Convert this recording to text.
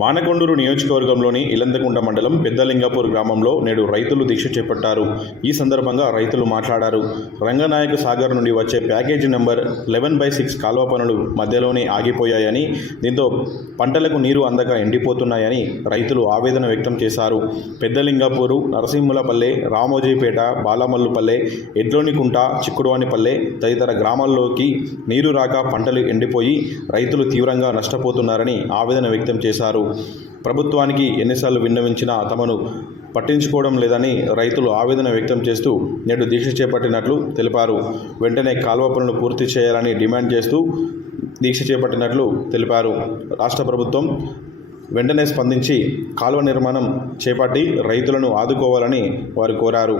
మానకొండూరు నియోజకవర్గంలోని ఇలంతకుంట మండలం పెద్దలింగాపూర్ గ్రామంలో నేడు రైతులు దీక్ష చేపట్టారు. ఈ సందర్భంగా రైతులు మాట్లాడారు. రంగనాయక సాగర్ నుండి వచ్చే ప్యాకేజీ నెంబర్ 11/6 కాల్వ పనులు మధ్యలోనే ఆగిపోయాయని, దీంతో పంటలకు నీరు అందక ఎండిపోతున్నాయని రైతులు ఆవేదన వ్యక్తం చేశారు. పెద్దలింగాపూరు, నరసింహులపల్లె, రామోజీపేట, బాలమల్లుపల్లె, ఎడ్లోనికుంట, చిక్కుడువానిపల్లె తదితర గ్రామాల్లోకి నీరు రాక పంటలు ఎండిపోయి రైతులు తీవ్రంగా నష్టపోతున్నారని ఆవేదన వ్యక్తం చేశారు. ప్రభుత్వానికి ఎన్నిసార్లు విన్నవించినా తమను పట్టించుకోవడం లేదని రైతులు ఆవేదన వ్యక్తం చేస్తూ నేడు దీక్ష చేపట్టినట్లు తెలిపారు. వెంటనే కాల్వ పనులు పూర్తి చేయాలని డిమాండ్ చేస్తూ దీక్ష చేపట్టినట్లు తెలిపారు. రాష్ట్ర ప్రభుత్వం వెంటనే స్పందించి కాల్వ నిర్మాణం చేపట్టి రైతులను ఆదుకోవాలని వారు కోరారు.